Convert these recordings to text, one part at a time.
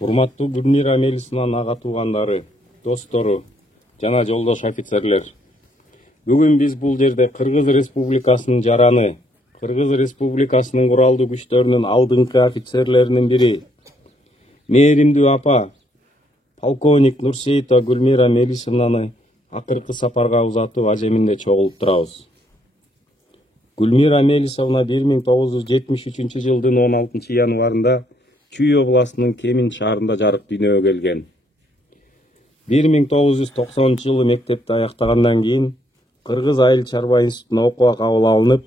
Урматтуу Гүлмира Мелисованын ага туугандары, достору жана жолдош офицерлер. Бүгүн биз бул жерде Кыргыз Республикасынын жараны, Кыргыз Республикасынын куралдуу күчтөрүнүн алдыңкы офицерлеринин бири, мээримдүү апа, полковник Нурсейитова Гүлмира Мелисовнаны акыркы сапарга узатып ажеминде чогулуп турабыз. Гүлмира Мелисовна 1973 жылдын 16 январында Чүй областынын Кемин шаарында жарык дүйнөгө келген. 1990 жылы мектепти аяктагандан кийин Кыргыз айыл чарба институтуна окууга кабыл алынып,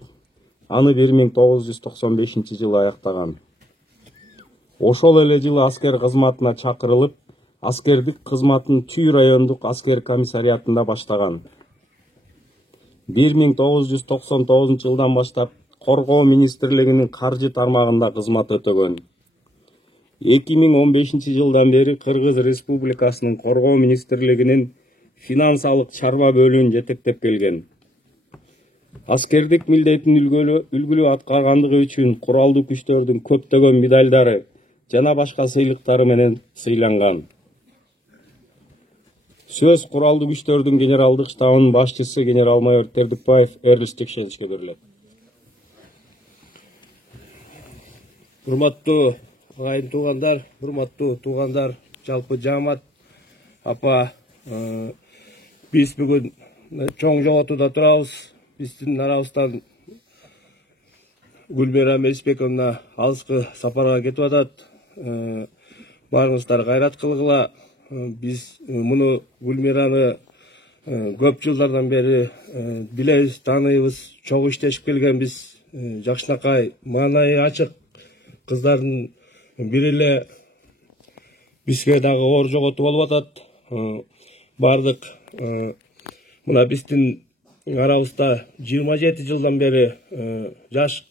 аны 1995 жылы аяктаган. Ошол эле жылы аскер кызматына чакырылып, аскердик кызматын Чүй райондук аскер комиссариатында баштаган. 1999 жылдан баштап Коргоо министрлигинин каржы тармагында кызмат өтөгөн. 2015 жылдан бери Кыргыз Республикасынын Коргоо министрлигинин финансалык чарба бөлүмүн жетектеп келген. Аскердик милдетин үлгүлүү аткаргандыгы үчүн куралдуу күчтөрдүн көптөгөн медалдары жана башка сыйлыктары менен сыйланган. Сөз куралдуу күчтөрдүн генералдык штабынын башчысы генерал-майор Тердикбаев Эрлис Текшеновичке берилет. Урматтуу агайын туугандар, урматтуу туугандар, жалпы жаамат, апа, биз бүгүн чоң жоготууда турабыз. Биздин арабыздан Гүлмира Мелисбековна алыскы сапарга кетип атат. Баарыңыздар кайрат кылгыла. Биз муну Гүлмираны көп жылдардан бери билебиз, тааныйбыз, чогуу иштешип келгенбиз. Жакшынакай, маанайы ачык кыздардын бири эле бизге дагы оор жоготуу болуп атат. Бардык мына биздин арабызда 27 жылдан бери жаш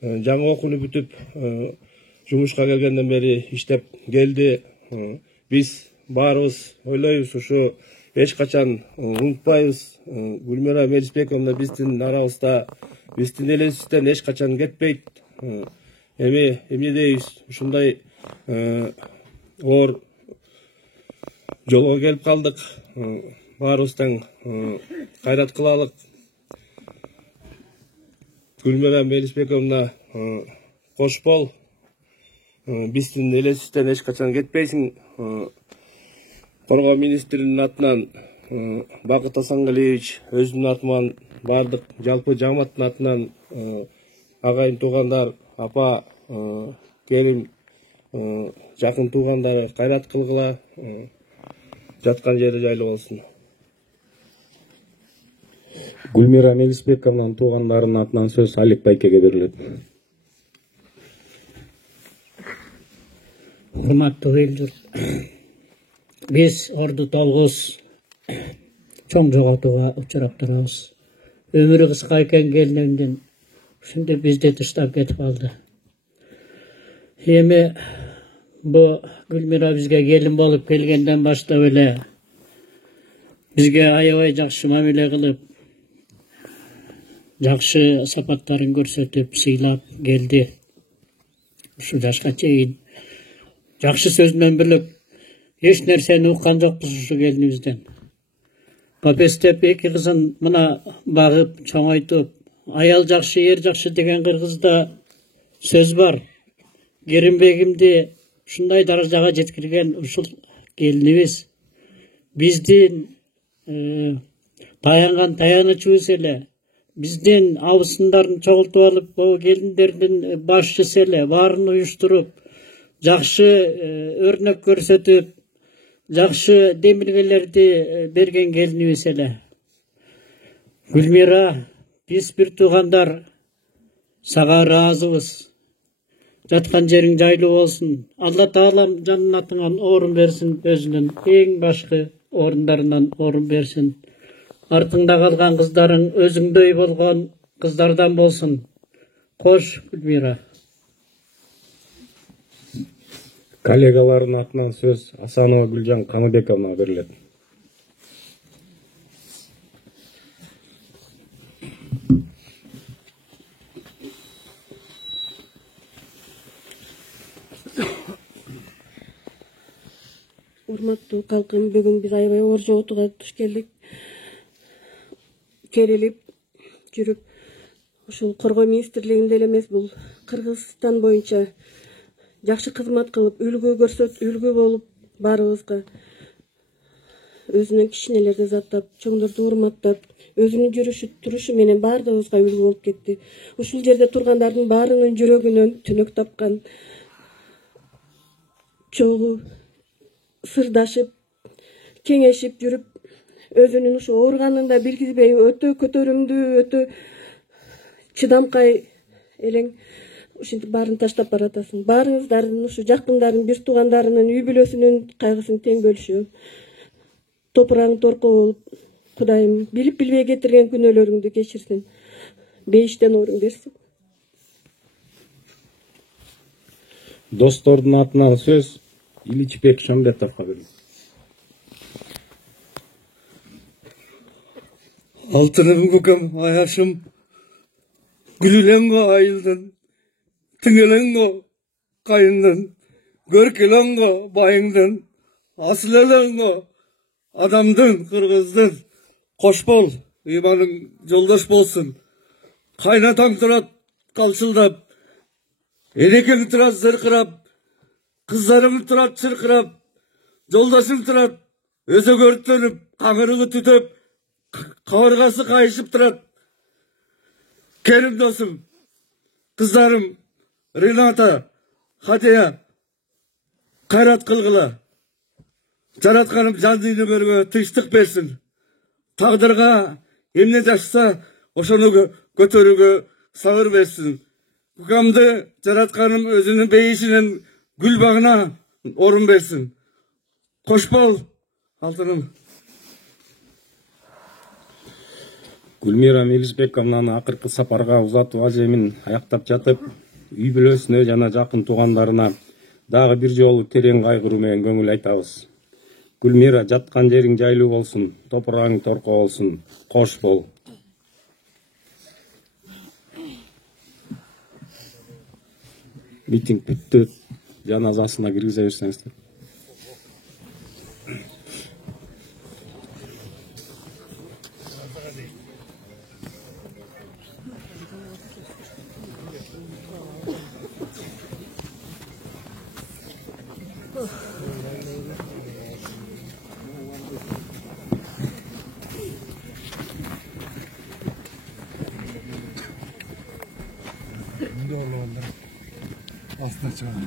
жаңы окууну бүтүп жумушка келгенден бери иштеп келди. Биз баарыбыз ойлойбуз, ушу эч качан унутпайбыз. Гүлмира Мелисбековна биздин арабызда, биздин элибизден эч качан кетпейт. Эми эмне дейбиз, ушундай оор жолго келип калдык. Баарыбыздан кайрат кылалык. Гүлмира Мелисбековна, кош бол. Биздин элибизден эч качан кетпейсиң. Коргоо министринин атынан Бакыт Асангалиевич, өзүнүн атынан, бардык жалпы жааматтын атынан агайын туугандар, апа, келин, жакын туугандары кайрат кылгыла. Жаткан жери жайлуу болсун. Гүлмира Мелисбековнанын туугандарынын атынан сөз Алик Байкеге берилет. Урматтуу эл журт, биз орду толгуз чоң жоготууга учурап турабыз. Өмүрү кыска экен келинимдин, ушинтип бизди таштап кетип калды. Эми бу Гүлмира бизге келин болуп келгенден баштап эле бизге аябай жакшы мамиле кылып, жакшы сапаттарын көрсөтүп, сыйлап келди. Ушу жашка чейин жакшы сөз менен бөлөк эч нерсени уккан жокпуз ушу келинибизден. Капестеп эки кызын мына багып, чоңойтуп, аял жакшы, эр жакшы деген кыргызда сөз бар. Керимбегимди ушундай даражага жеткирген ушул келинибиз биздин таянган таянычыбыз эле. Биздин абысындарын чогултуп алып, бул келиндердин башчысы эле, баарын уюштуруп, жакшы өрнөк көрсөтүп, жакшы демилгелерди берген келинибиз эле. Гүлмира, биз бир туугандар сага ыраазыбыз. Жаткан жериң жайлуу болсун. Алла Таалам жаннатыңан орун берсин, өзүнүн эң башкы орундарынан орун берсин. Артыңда калган кыздарың өзүңдөй болгон кыздардан болсун. Кош, Гүлмира. Коллегалардын атынан сөз Асанова Гүлжан Каныбековнага берилет. урматтуу калкым, бүгүн биз аябай оор жоготууга туш келдик. Керилип жүрүп, ушул Коргоо министрлигинде эле эмес, бул Кыргызстан боюнча жакшы кызмат кылып, үлгү болуп баарыбызга өзүнүн кичинелерди заттап, чоңдорду урматтап, өзүнүн жүрүшү турушу менен баардыгыбызга үлгү болуп кетти. Ушул жерде тургандардын баарынын жүрөгүнөн түнөк тапкан, чогуу сырдашып, кеңешип жүрүп, өзүнүн ушу ооруганын да билгизбей, өтө көтөрүмдүү, өтө чыдамкай элең ушинтип баарын таштап баратасың. Баарыңыздардын ушу жакындарын, бир туугандарынын, үй бүлөсүнүн кайгысын тең бөлүшөм. Топурагың торко болуп, Кудайым билип билбей кетирген күнөөлөрүңдү кечирсин. Бейиштен орун берсин. Достордун атынан сөз Иличбек Шамбетовго берилет. Алтыным көкем аяшым, gülülengo ayıldın, tüngülengo kayındın, görkelengo bayındın, asılelengo adamdın, kırgızdın, koş bol, imanın yoldaş bolsun, kaynatan tırat kalçıldap, enekin tırat zırkırap, kızların tırat çırkırap, yoldaşın tırat, özü görtlenip, kanırını tütüp, kavargası kayışıp tırat. Kerim dostum, kızlarım, Renata, Hatiya, kayrat kılgıla. Jaratkanım can dünyümörüge tıyıştık bersin. Tağdırga, emne jaşsa, oşonu götörüge sağır bersin. Kukamdı, jaratkanım özünün beyişinin gül bağına orun bersin. Koş bol, altınım. Гүлмира Мелисбековнаны акыркы сапарга узатуу ажемин аяктап жатып, үй бүлөсүнө жана жакын туугандарына дагы бир жолу терең кайгыруу менен көңүл айтабыз. Гүлмира, жаткан жериң жайлуу болсун, топурагың торко болсун, кош бол. Митинг бүттү, жаназасына киргизе берсеңиздер. Aslında